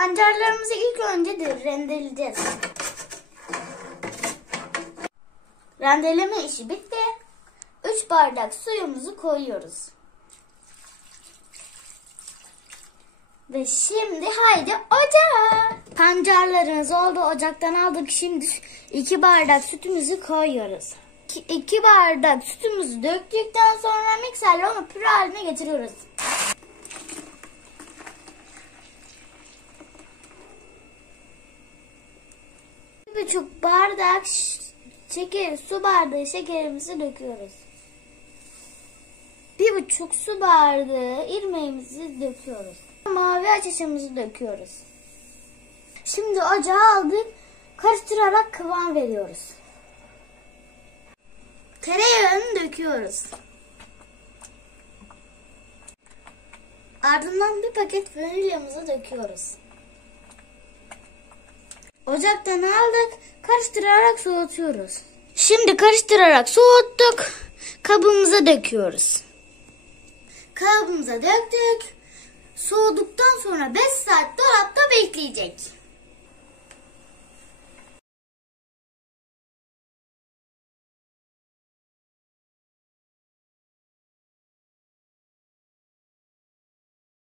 Pancarlarımızı ilk önce rendeleyeceğiz. Rendeleme işi bitti. 3 bardak suyumuzu koyuyoruz. Ve şimdi haydi ocağa. Pancarlarımız oldu, ocaktan aldık. Şimdi 2 bardak sütümüzü koyuyoruz. 2 bardak sütümüzü döktükten sonra mikserle onu püre haline getiriyoruz. Bir buçuk bardak su bardağı şekerimizi döküyoruz. 1,5 su bardağı irmiğimizi döküyoruz. Mavi ayçiçeğimizi döküyoruz. Şimdi ocağa aldık. Karıştırarak kıvam veriyoruz. Tereyağını döküyoruz. Ardından bir paket vanilyamızı döküyoruz. Ocaktan aldık. Karıştırarak soğutuyoruz. Şimdi karıştırarak soğuttuk. Kabımıza döküyoruz. Kabımıza döktük. Soğuduktan sonra 5 saat dolapta bekleyecek.